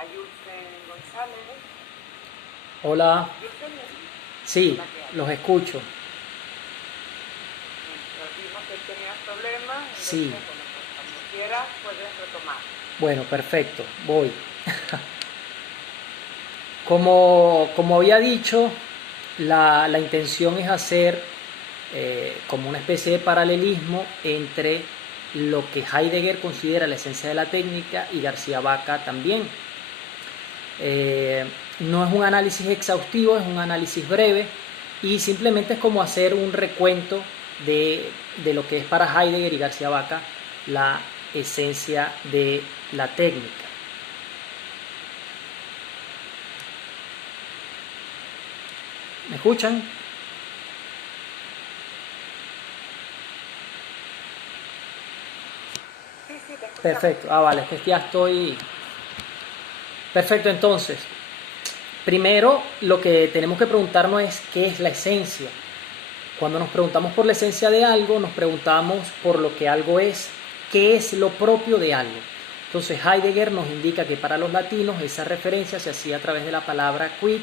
Ayulsen González. Hola, Ayulsen, sí, la que los escucho. vimos que tenías problemas, Sí, entonces, bueno, pues cuando quieras puedes retomar. bueno, perfecto, voy. Como había dicho, la intención es hacer como una especie de paralelismo entre lo que Heidegger considera la esencia de la técnica y García Vaca también. No es un análisis exhaustivo, es un análisis breve y simplemente es como hacer un recuento de lo que es para Heidegger y García Vaca la esencia de la técnica. ¿Me escuchan? Sí, sí, te escuchamos. Perfecto. Ah, vale, es que ya estoy. Perfecto, entonces. Primero, lo que tenemos que preguntarnos es qué es la esencia. Cuando nos preguntamos por la esencia de algo, nos preguntamos por lo que algo es, qué es lo propio de algo. Entonces Heidegger nos indica que para los latinos esa referencia se hacía a través de la palabra quid.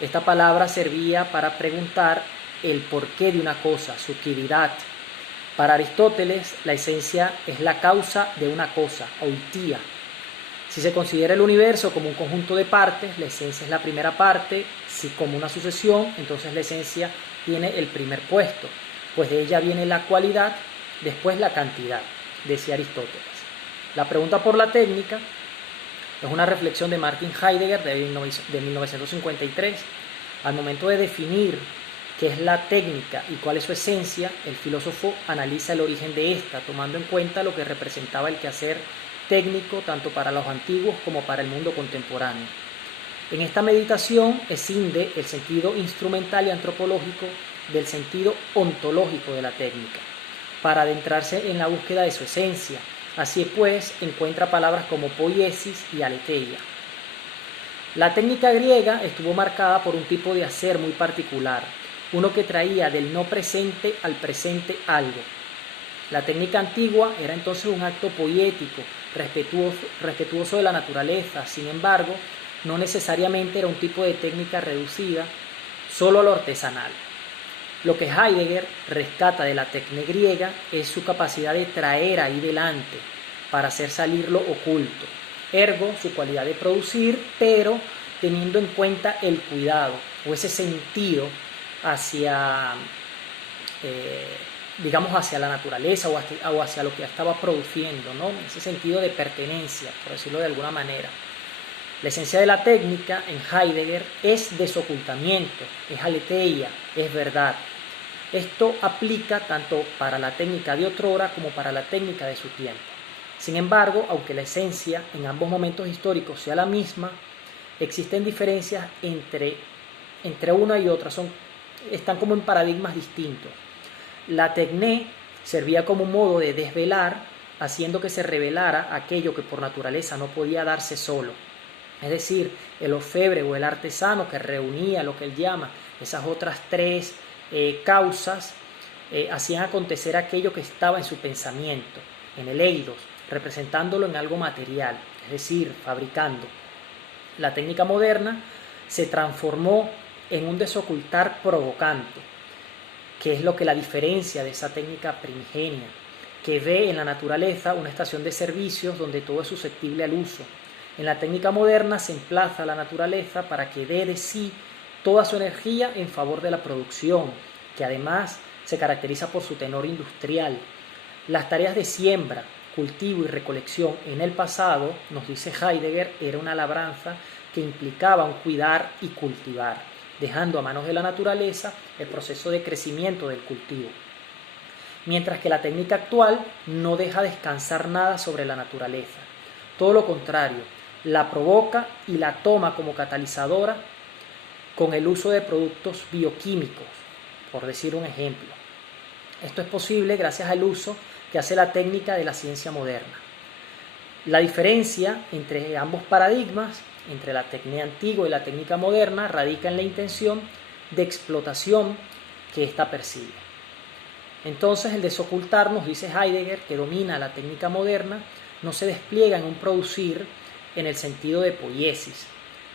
Esta palabra servía para preguntar el porqué de una cosa, su quiridad. Para Aristóteles, la esencia es la causa de una cosa, oitía. Si se considera el universo como un conjunto de partes, la esencia es la primera parte. Si como una sucesión, entonces la esencia tiene el primer puesto, pues de ella viene la cualidad, después la cantidad, decía Aristóteles. La pregunta por la técnica es una reflexión de Martin Heidegger de 1953. Al momento de definir qué es la técnica y cuál es su esencia, el filósofo analiza el origen de esta, tomando en cuenta lo que representaba el quehacer técnico tanto para los antiguos como para el mundo contemporáneo. En esta meditación escinde el sentido instrumental y antropológico del sentido ontológico de la técnica, para adentrarse en la búsqueda de su esencia. Así pues, encuentra palabras como poiesis y aletheia. La técnica griega estuvo marcada por un tipo de hacer muy particular, uno que traía del no presente al presente algo. La técnica antigua era entonces un acto poético, respetuoso de la naturaleza. Sin embargo, no necesariamente era un tipo de técnica reducida solo a lo artesanal. Lo que Heidegger rescata de la técnica griega es su capacidad de traer ahí delante para hacer salir lo oculto, ergo su cualidad de producir, pero teniendo en cuenta el cuidado o ese sentido hacia digamos, hacia la naturaleza o hacia lo que estaba produciendo, ¿no? Ese sentido de pertenencia, por decirlo de alguna manera. La esencia de la técnica en Heidegger es desocultamiento, es aletheia, es verdad. Esto aplica tanto para la técnica de otrora como para la técnica de su tiempo. Sin embargo, aunque la esencia en ambos momentos históricos sea la misma, existen diferencias entre una y otra, están como en paradigmas distintos. La tecné servía como un modo de desvelar, haciendo que se revelara aquello que por naturaleza no podía darse solo. Es decir, el orfebre o el artesano que reunía lo que él llama esas otras tres causas, hacían acontecer aquello que estaba en su pensamiento, en el eidos, representándolo en algo material, es decir, fabricando. La técnica moderna se transformó en un desocultar provocante, que es lo que la diferencia de esa técnica primigenia, que ve en la naturaleza una estación de servicios donde todo es susceptible al uso. En la técnica moderna se emplaza a la naturaleza para que dé de sí toda su energía en favor de la producción, que además se caracteriza por su tenor industrial. Las tareas de siembra, cultivo y recolección en el pasado, nos dice Heidegger, era una labranza que implicaba un cuidar y cultivar, dejando a manos de la naturaleza el proceso de crecimiento del cultivo. Mientras que la técnica actual no deja descansar nada sobre la naturaleza. Todo lo contrario, la provoca y la toma como catalizadora con el uso de productos bioquímicos, por decir un ejemplo. Esto es posible gracias al uso que hace la técnica de la ciencia moderna. La diferencia entre ambos paradigmas, entre la técnica antigua y la técnica moderna, radica en la intención de explotación que ésta persigue. Entonces, el desocultar, nos dice Heidegger, que domina la técnica moderna, no se despliega en un producir en el sentido de poiesis.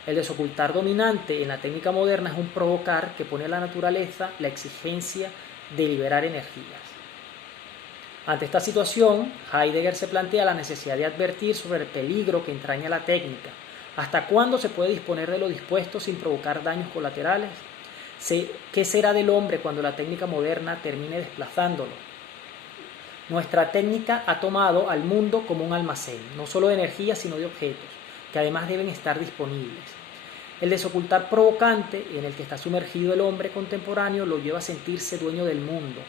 El desocultar dominante en la técnica moderna es un provocar que pone a la naturaleza la exigencia de liberar energías. Ante esta situación, Heidegger se plantea la necesidad de advertir sobre el peligro que entraña la técnica. ¿Hasta cuándo se puede disponer de lo dispuesto sin provocar daños colaterales? ¿Qué será del hombre cuando la técnica moderna termine desplazándolo? Nuestra técnica ha tomado al mundo como un almacén, no solo de energía, sino de objetos, que además deben estar disponibles. El desocultar provocante en el que está sumergido el hombre contemporáneo lo lleva a sentirse dueño del mundo.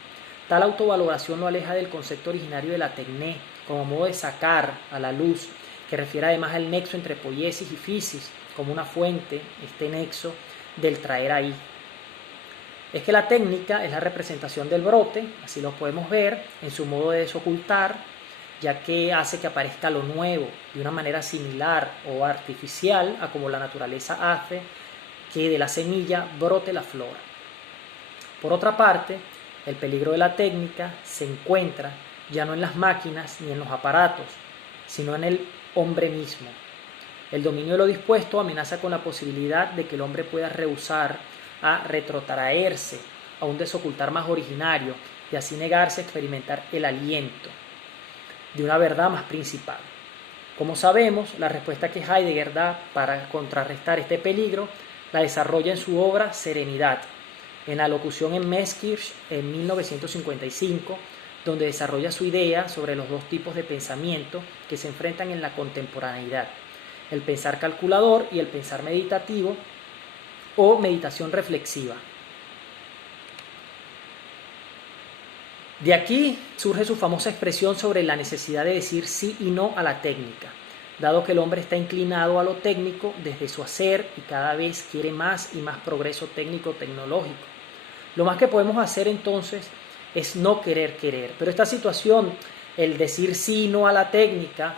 Tal autovaloración lo aleja del concepto originario de la tecné, como modo de sacar a la luz, que refiere además al nexo entre poiesis y physis, como una fuente, este nexo del traer ahí. Es que la técnica es la representación del brote, así lo podemos ver, en su modo de desocultar, ya que hace que aparezca lo nuevo de una manera similar o artificial a como la naturaleza hace que de la semilla brote la flor. Por otra parte, el peligro de la técnica se encuentra ya no en las máquinas ni en los aparatos, sino en el hombre mismo. El dominio de lo dispuesto amenaza con la posibilidad de que el hombre pueda rehusar a retrotraerse a un desocultar más originario y así negarse a experimentar el aliento de una verdad más principal. Como sabemos, la respuesta que Heidegger da para contrarrestar este peligro la desarrolla en su obra Serenidad, en la locución en Meßkirch en 1955, donde desarrolla su idea sobre los dos tipos de pensamiento que se enfrentan en la contemporaneidad, el pensar calculador y el pensar meditativo o meditación reflexiva. De aquí surge su famosa expresión sobre la necesidad de decir sí y no a la técnica, dado que el hombre está inclinado a lo técnico desde su hacer y cada vez quiere más y más progreso técnico-tecnológico. Lo más que podemos hacer entonces es no querer, pero esta situación, el decir sí y no a la técnica,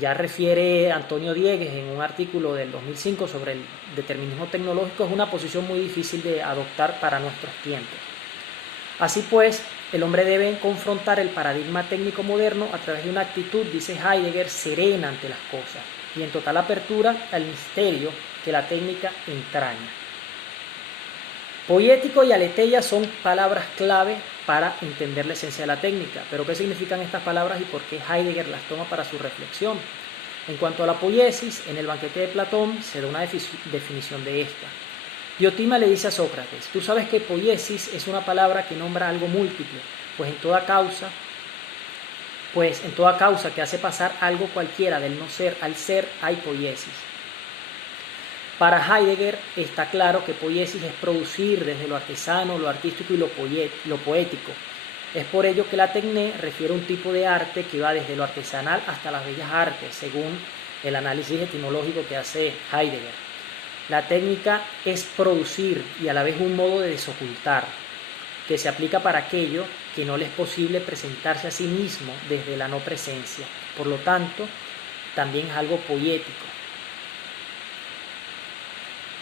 ya refiere Antonio Diegues en un artículo del 2005 sobre el determinismo tecnológico, es una posición muy difícil de adoptar para nuestros tiempos. Así pues, el hombre debe confrontar el paradigma técnico moderno a través de una actitud, dice Heidegger, serena ante las cosas y en total apertura al misterio que la técnica entraña. Poético y aletheia son palabras clave para entender la esencia de la técnica, pero ¿qué significan estas palabras y por qué Heidegger las toma para su reflexión? En cuanto a la poiesis, en el banquete de Platón se da una definición de esta. Diotima le dice a Sócrates, tú sabes que poiesis es una palabra que nombra algo múltiple, pues en toda causa que hace pasar algo cualquiera del no ser al ser hay poiesis. Para Heidegger está claro que poiesis es producir desde lo artesano, lo artístico y lo poético. Es por ello que la tecné refiere a un tipo de arte que va desde lo artesanal hasta las bellas artes, según el análisis etimológico que hace Heidegger. La técnica es producir y a la vez un modo de desocultar, que se aplica para aquello que no le es posible presentarse a sí mismo desde la no presencia. Por lo tanto, también es algo poético.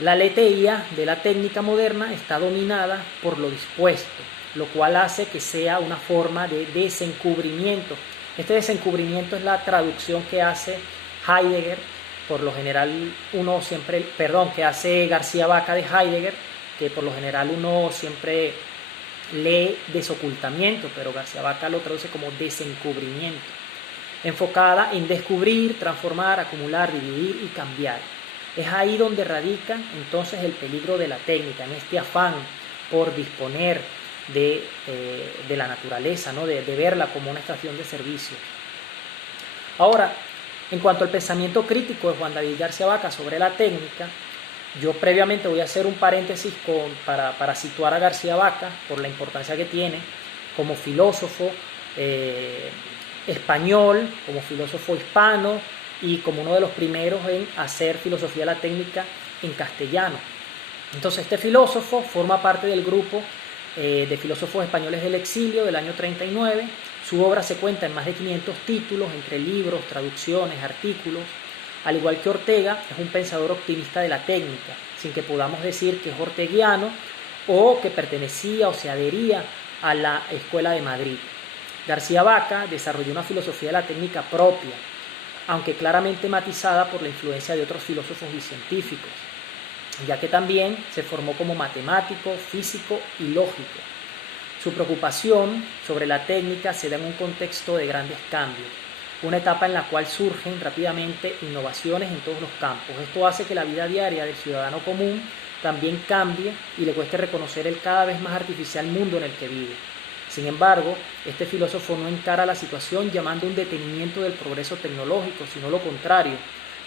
La aletheia de la técnica moderna está dominada por lo dispuesto, lo cual hace que sea una forma de desencubrimiento. Este desencubrimiento es la traducción que hace Heidegger, por lo general que hace García Vaca de Heidegger, que por lo general uno siempre lee desocultamiento, pero García Vaca lo traduce como desencubrimiento, enfocada en descubrir, transformar, acumular, dividir y cambiar. Es ahí donde radica entonces el peligro de la técnica, en este afán por disponer de la naturaleza, ¿no? de verla como una estación de servicio. Ahora, en cuanto al pensamiento crítico de Juan David García Vaca sobre la técnica, yo previamente voy a hacer un paréntesis para situar a García Vaca por la importancia que tiene como filósofo español, como filósofo hispano y como uno de los primeros en hacer filosofía de la técnica en castellano. Entonces este filósofo forma parte del grupo de filósofos españoles del exilio del año 39. Su obra se cuenta en más de 500 títulos, entre libros, traducciones, artículos. Al igual que Ortega, es un pensador optimista de la técnica, sin que podamos decir que es orteguiano o que pertenecía o se adhería a la Escuela de Madrid. García Vaca desarrolló una filosofía de la técnica propia, aunque claramente matizada por la influencia de otros filósofos y científicos, ya que también se formó como matemático, físico y lógico. Su preocupación sobre la técnica se da en un contexto de grandes cambios, una etapa en la cual surgen rápidamente innovaciones en todos los campos. Esto hace que la vida diaria del ciudadano común también cambie y le cueste reconocer el cada vez más artificial mundo en el que vive. Sin embargo, este filósofo no encara la situación llamando un detenimiento del progreso tecnológico, sino lo contrario,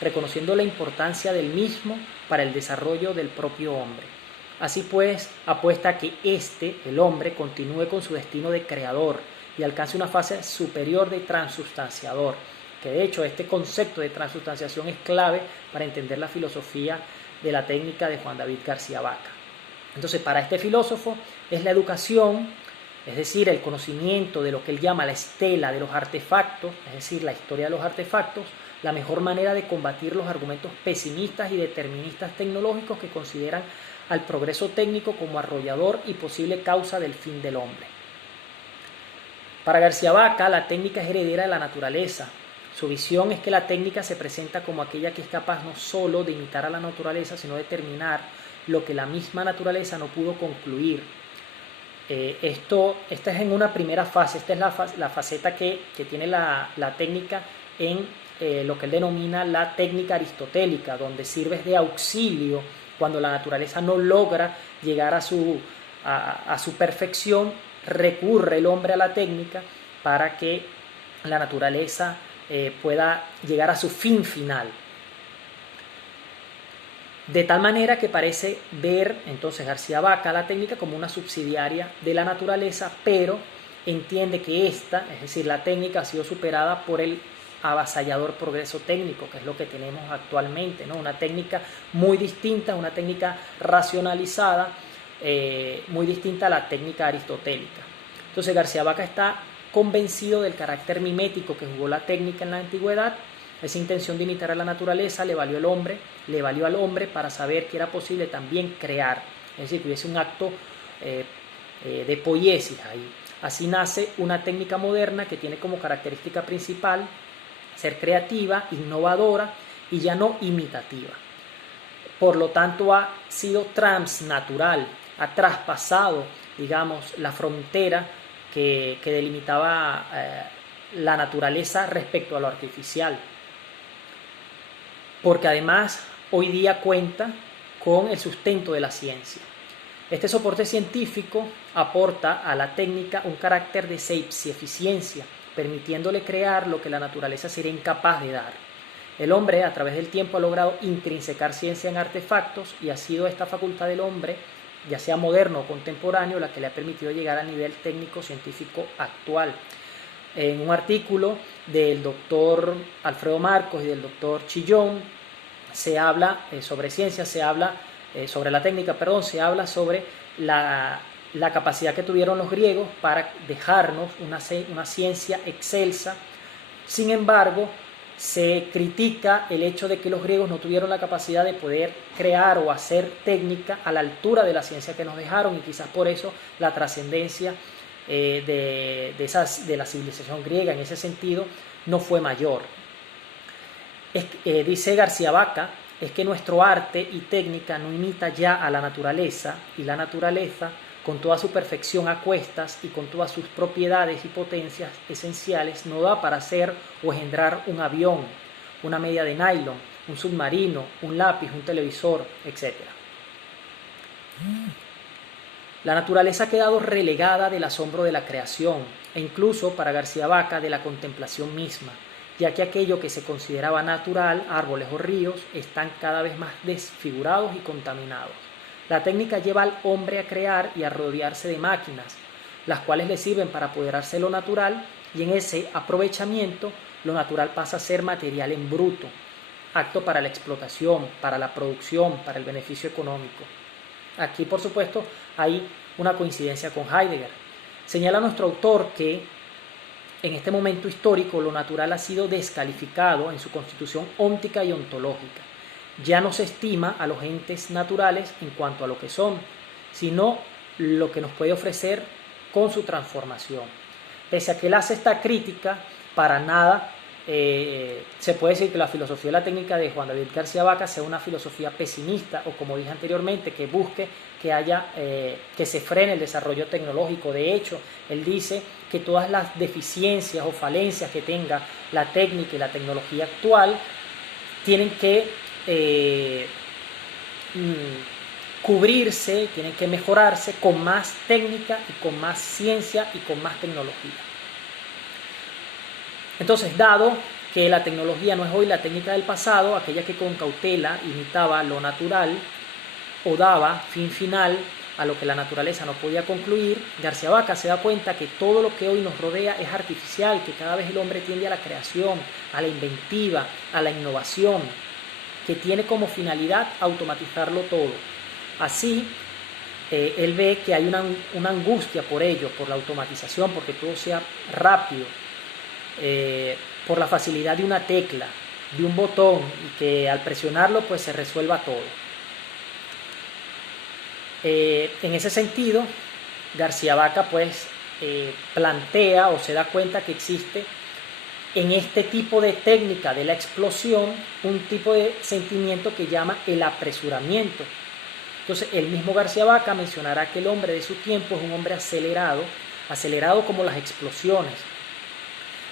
reconociendo la importancia del mismo para el desarrollo del propio hombre. Así pues, apuesta a que el hombre, continúe con su destino de creador y alcance una fase superior de transustanciador, que de hecho este concepto de transustanciación es clave para entender la filosofía de la técnica de Juan David García Vaca. Entonces, para este filósofo es la educación, es decir, el conocimiento de lo que él llama la estela de los artefactos, es decir, la historia de los artefactos, la mejor manera de combatir los argumentos pesimistas y deterministas tecnológicos que consideran al progreso técnico como arrollador y posible causa del fin del hombre. Para García Vaca, la técnica es heredera de la naturaleza. Su visión es que la técnica se presenta como aquella que es capaz no solo de imitar a la naturaleza, sino de terminar lo que la misma naturaleza no pudo concluir. Esta es en una primera fase, esta es la faceta que tiene la técnica en lo que él denomina la técnica aristotélica, donde sirve de auxilio cuando la naturaleza no logra llegar a su perfección, recurre el hombre a la técnica para que la naturaleza pueda llegar a su fin final. De tal manera que parece ver entonces García Vaca la técnica como una subsidiaria de la naturaleza, pero entiende que esta, es decir, la técnica ha sido superada por el avasallador progreso técnico, que es lo que tenemos actualmente, ¿no? Una técnica muy distinta, una técnica racionalizada, muy distinta a la técnica aristotélica. Entonces García Vaca está convencido del carácter mimético que jugó la técnica en la antigüedad. Esa intención de imitar a la naturaleza le valió al hombre para saber que era posible también crear, es decir, que hubiese un acto de poiesis ahí. Así nace una técnica moderna que tiene como característica principal ser creativa, innovadora y ya no imitativa. Por lo tanto, ha sido transnatural, ha traspasado, digamos, la frontera que delimitaba la naturaleza respecto a lo artificial. Porque además hoy día cuenta con el sustento de la ciencia. Este soporte científico aporta a la técnica un carácter de eficiencia, permitiéndole crear lo que la naturaleza sería incapaz de dar. El hombre a través del tiempo ha logrado intrinsecar ciencia en artefactos y ha sido esta facultad del hombre, ya sea moderno o contemporáneo, la que le ha permitido llegar al nivel técnico-científico actual. En un artículo del doctor Alfredo Marcos y del doctor Chillón se habla sobre ciencia, se habla sobre la técnica, se habla sobre la capacidad que tuvieron los griegos para dejarnos una ciencia excelsa. Sin embargo, se critica el hecho de que los griegos no tuvieron la capacidad de poder crear o hacer técnica a la altura de la ciencia que nos dejaron, y quizás por eso la trascendencia de la civilización griega en ese sentido no fue mayor. Dice García Vaca, es que nuestro arte y técnica no imita ya a la naturaleza, y la naturaleza, con toda su perfección a cuestas y con todas sus propiedades y potencias esenciales, no da para hacer o engendrar un avión, una media de nylon, un submarino, un lápiz, un televisor, etc. La naturaleza ha quedado relegada del asombro de la creación e incluso, para García Vaca, de la contemplación misma, ya que aquello que se consideraba natural, árboles o ríos, están cada vez más desfigurados y contaminados. La técnica lleva al hombre a crear y a rodearse de máquinas, las cuales le sirven para apoderarse de lo natural, y en ese aprovechamiento lo natural pasa a ser material en bruto, acto para la explotación, para la producción, para el beneficio económico. Aquí, por supuesto, hay una coincidencia con Heidegger. Señala nuestro autor que en este momento histórico lo natural ha sido descalificado en su constitución óntica y ontológica. Ya no se estima a los entes naturales en cuanto a lo que son, sino lo que nos puede ofrecer con su transformación. Pese a que él hace esta crítica, para nada se puede decir que la filosofía de la técnica de Juan David García Vaca sea una filosofía pesimista o, como dije anteriormente, que busque que se frene el desarrollo tecnológico. De hecho, él dice que todas las deficiencias o falencias que tenga la técnica y la tecnología actual tienen que cubrirse, tienen que mejorarse con más técnica y con más ciencia y con más tecnología. Entonces, dado que la tecnología no es hoy la técnica del pasado, aquella que con cautela imitaba lo natural o daba fin final a lo que la naturaleza no podía concluir, García Vaca se da cuenta que todo lo que hoy nos rodea es artificial, que cada vez el hombre tiende a la creación, a la inventiva, a la innovación, que tiene como finalidad automatizarlo todo. Así, él ve que hay una angustia por ello, por la automatización, porque todo sea rápido, por la facilidad de una tecla, de un botón, y que al presionarlo pues se resuelva todo. En ese sentido, García Vaca pues plantea o se da cuenta que existe en este tipo de técnica de la explosión un tipo de sentimiento que llama el apresuramiento. Entonces, el mismo García Vaca mencionará que el hombre de su tiempo es un hombre acelerado como las explosiones.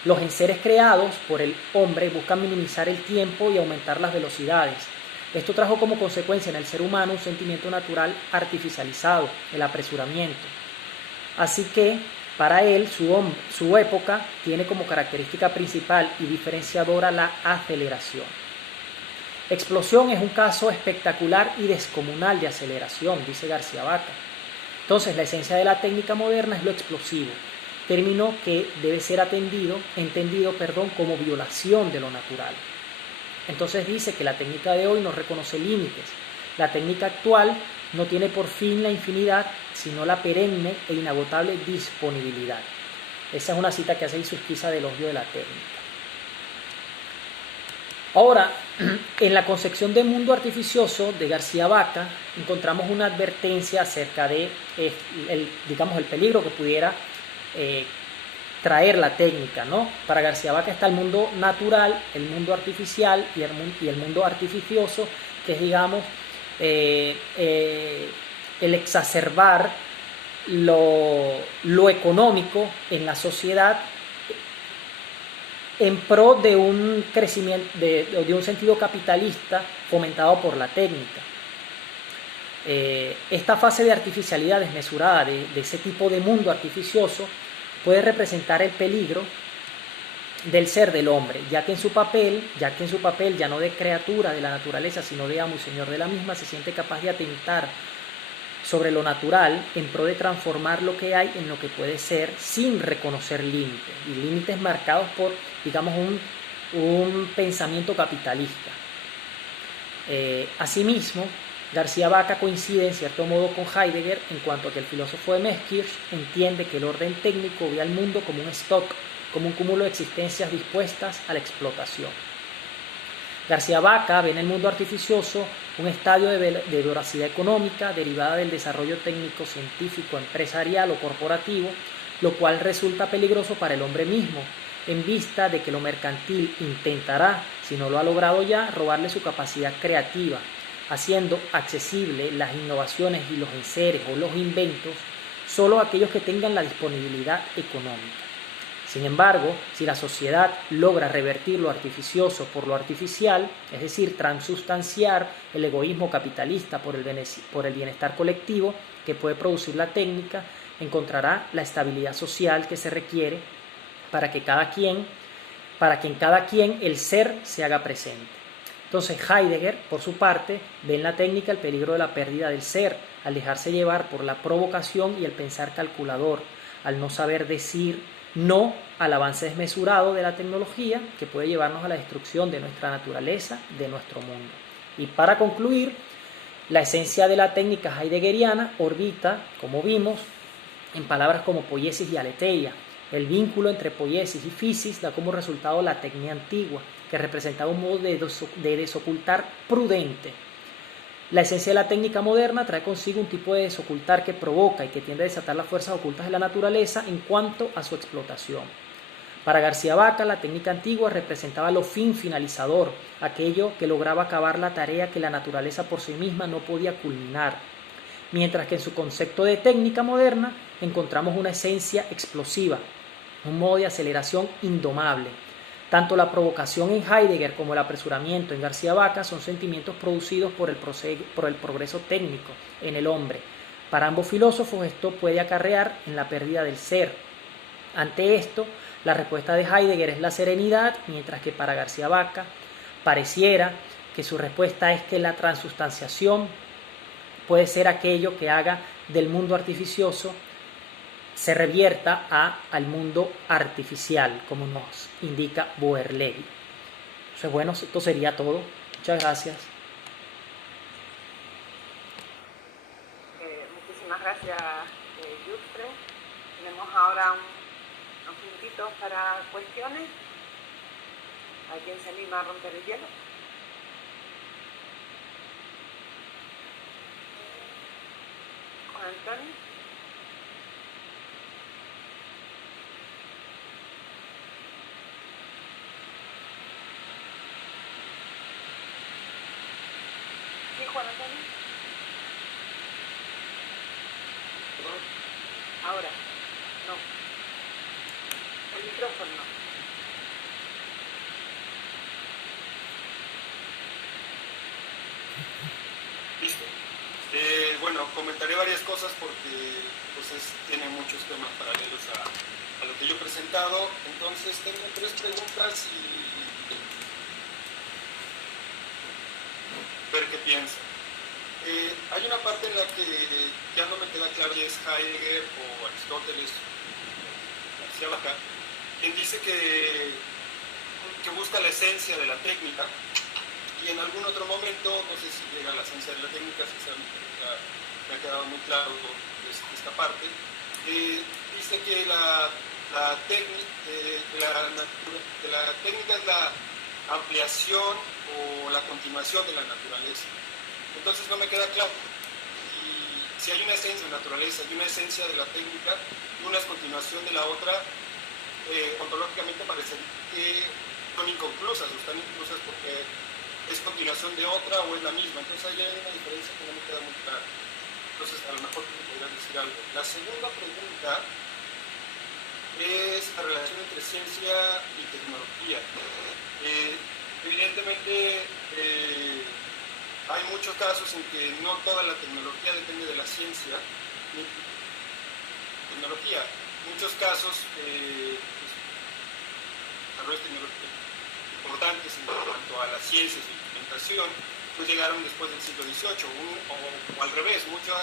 Los enseres creados por el hombre buscan minimizar el tiempo y aumentar las velocidades. Esto trajo como consecuencia en el ser humano un sentimiento natural artificializado, el apresuramiento. Así que, para él, su época tiene como característica principal y diferenciadora la aceleración. Explosión es un caso espectacular y descomunal de aceleración, dice García Vaca. Entonces, la esencia de la técnica moderna es lo explosivo, término que debe ser entendido como violación de lo natural. Entonces dice que la técnica de hoy no reconoce límites. La técnica actual no tiene por fin la infinidad, sino la perenne e inagotable disponibilidad. Esa es una cita que hace Isusquiza del elogio de la técnica. Ahora, en la concepción de mundo artificioso de García Vaca encontramos una advertencia acerca de el peligro que pudiera traer la técnica, ¿no? Para García Vaca está el mundo natural, el mundo artificial y el mundo artificioso, que es, digamos, el exacerbar lo económico en la sociedad en pro de un crecimiento, de un sentido capitalista fomentado por la técnica. Esta fase de artificialidad desmesurada de ese tipo de mundo artificioso puede representar el peligro del ser del hombre, ya que en su papel ya no de criatura de la naturaleza, sino de amo y señor de la misma, se siente capaz de atentar sobre lo natural en pro de transformar lo que hay en lo que puede ser sin reconocer límites, y límites marcados por, digamos, un pensamiento capitalista. Asimismo, García Vaca coincide en cierto modo con Heidegger en cuanto a que el filósofo de Meßkirch entiende que el orden técnico ve al mundo como un stock, como un cúmulo de existencias dispuestas a la explotación. García Vaca ve en el mundo artificioso un estadio de voracidad económica derivada del desarrollo técnico, científico, empresarial o corporativo, lo cual resulta peligroso para el hombre mismo, en vista de que lo mercantil intentará, si no lo ha logrado ya, robarle su capacidad creativa, haciendo accesible las innovaciones y los enseres o los inventos solo a aquellos que tengan la disponibilidad económica. Sin embargo, si la sociedad logra revertir lo artificioso por lo artificial, es decir, transustanciar el egoísmo capitalista por el bienestar colectivo que puede producir la técnica, encontrará la estabilidad social que se requiere para que en cada quien el ser se haga presente. Entonces Heidegger, por su parte, ve en la técnica el peligro de la pérdida del ser, al dejarse llevar por la provocación y el pensar calculador, al no saber decir no al avance desmesurado de la tecnología que puede llevarnos a la destrucción de nuestra naturaleza, de nuestro mundo. Y para concluir, la esencia de la técnica heideggeriana orbita, como vimos, en palabras como poiesis y aletheia. El vínculo entre poiesis y physis da como resultado la tecnia antigua, que representaba un modo de desocultar prudente. La esencia de la técnica moderna trae consigo un tipo de desocultar que provoca y que tiende a desatar las fuerzas ocultas de la naturaleza en cuanto a su explotación. Para García Vaca, la técnica antigua representaba lo finalizador, aquello que lograba acabar la tarea que la naturaleza por sí misma no podía culminar. Mientras que en su concepto de técnica moderna encontramos una esencia explosiva, un modo de aceleración indomable. Tanto la provocación en Heidegger como el apresuramiento en García Vaca son sentimientos producidos por el progreso técnico en el hombre. Para ambos filósofos esto puede acarrear en la pérdida del ser. Ante esto, la respuesta de Heidegger es la serenidad, mientras que para García Vaca pareciera que su respuesta es que la transustanciación puede ser aquello que haga del mundo artificioso se revierta al mundo artificial, como nos indica Boerley. Entonces, bueno, esto sería todo. Muchas gracias. Muchísimas gracias, Yustre. Tenemos ahora unos minutitos para cuestiones. ¿Alguien se anima a romper el hielo? Juan Antonio. Sí, Juan Antonio. Ahora. No. El micrófono no. Listo. Bueno, comentaré varias cosas porque pues, tiene muchos temas paralelos a lo que yo he presentado. Entonces tengo 3 preguntas y ver qué piensan. Hay una parte en la que ya no me queda claro y es Heidegger o Aristóteles, García Vaca, quien dice que busca la esencia de la técnica. Y en algún otro momento, no sé si llega a la esencia de la técnica, me ha quedado muy claro esta parte, dice que la técnica es la ampliación o la continuación de la naturaleza. Entonces no me queda claro si hay una esencia de la naturaleza y una esencia de la técnica, y una es continuación de la otra, ontológicamente parece que son inconclusas, o están inconclusas porque es continuación de otra o es la misma. Entonces ahí hay una diferencia que no me queda muy clara. Entonces a lo mejor me podrían decir algo. La segunda pregunta es la relación entre ciencia y tecnología. Evidentemente hay muchos casos en que no toda la tecnología depende de la ciencia ni tecnología. Muchos casos desarrollos tecnológicos importantes en cuanto a las ciencias y instrumentación, pues llegaron después del siglo XVIII, o al revés, mucha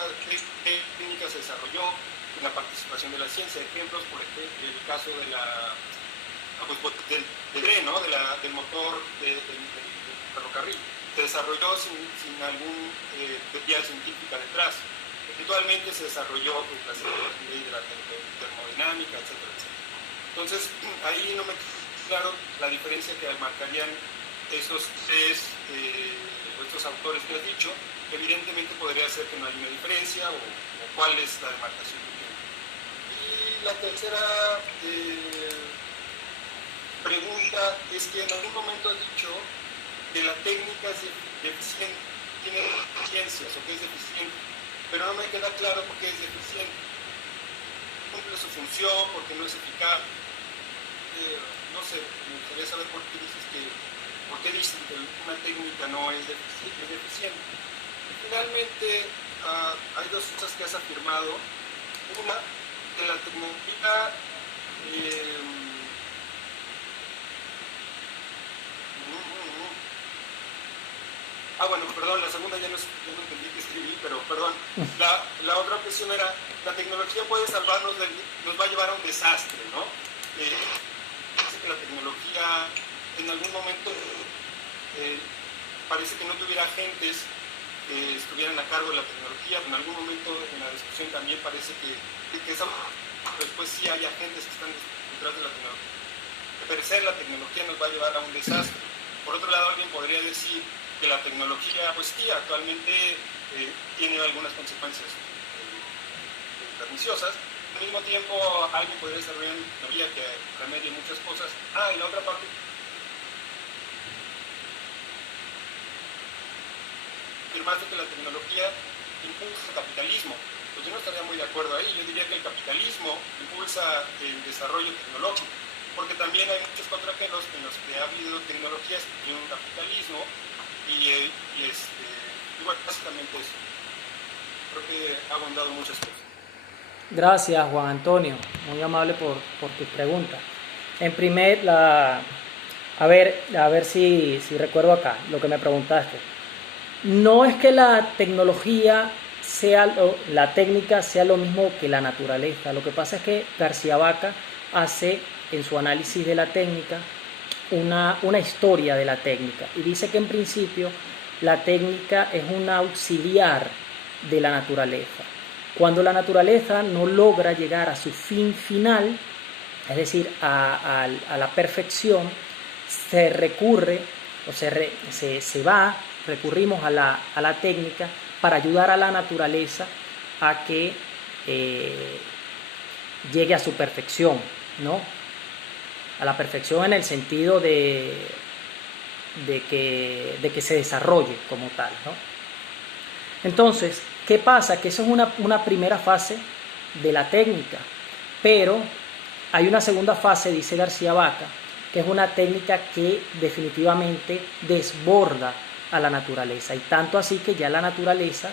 técnica se desarrolló en la participación de la ciencia. Ejemplos, por ejemplo, el caso de del tren, ¿no? Del motor del ferrocarril. Se desarrolló sin algún guía científica detrás. Eventualmente se desarrolló la ley de la termodinámica, etcétera, etcétera. Entonces, ahí no me claro la diferencia que marcarían esos 3 estos autores que has dicho. Evidentemente podría ser que no hay una diferencia o cuál es la demarcación que tiene. Y la tercera pregunta es que en algún momento has dicho que la técnica es deficiente, tiene deficiencias o que es deficiente, pero no me queda claro por qué es deficiente. Cumple su función, porque no es eficaz. No sé, me gustaría saber por qué dicen que una técnica no es deficiente. Y finalmente, hay 2 cosas que has afirmado. Una, que la tecnología bueno, perdón, la segunda ya no entendí que escribí, pero perdón. La otra cuestión era, la tecnología puede salvarnos, nos va a llevar a un desastre, ¿no? Dice que la tecnología en algún momento parece que no tuviera agentes que estuvieran a cargo de la tecnología, en algún momento en la discusión también parece que después sí hay agentes que están detrás de la tecnología. Per se la tecnología nos va a llevar a un desastre. Por otro lado, alguien podría decir que la tecnología, pues sí, actualmente tiene algunas consecuencias perniciosas, al mismo tiempo alguien podría desarrollar una tecnología que remedie muchas cosas. Y la otra parte, afirmaste que la tecnología impulsa el capitalismo. Pues yo no estaría muy de acuerdo ahí. Yo diría que el capitalismo impulsa el desarrollo tecnológico, porque también hay muchos contrapelos en los que ha habido tecnologías y un capitalismo, y bueno, básicamente eso. Creo que ha abundado muchas cosas. Gracias, Juan Antonio, muy amable por tus preguntas. En a ver si recuerdo acá lo que me preguntaste. No es que la tecnología la técnica sea lo mismo que la naturaleza. Lo que pasa es que García Vaca hace en su análisis de la técnica una historia de la técnica y dice que en principio la técnica es un auxiliar de la naturaleza. Cuando la naturaleza no logra llegar a su fin final, es decir, a la perfección, se recurre o recurrimos a la técnica para ayudar a la naturaleza a que llegue a su perfección, ¿no? A la perfección en el sentido de que se desarrolle como tal, ¿no? Entonces, ¿qué pasa? Que eso es una primera fase de la técnica, pero hay una segunda fase, dice García Vaca, que es una técnica que definitivamente desborda a la naturaleza, y tanto así que ya la naturaleza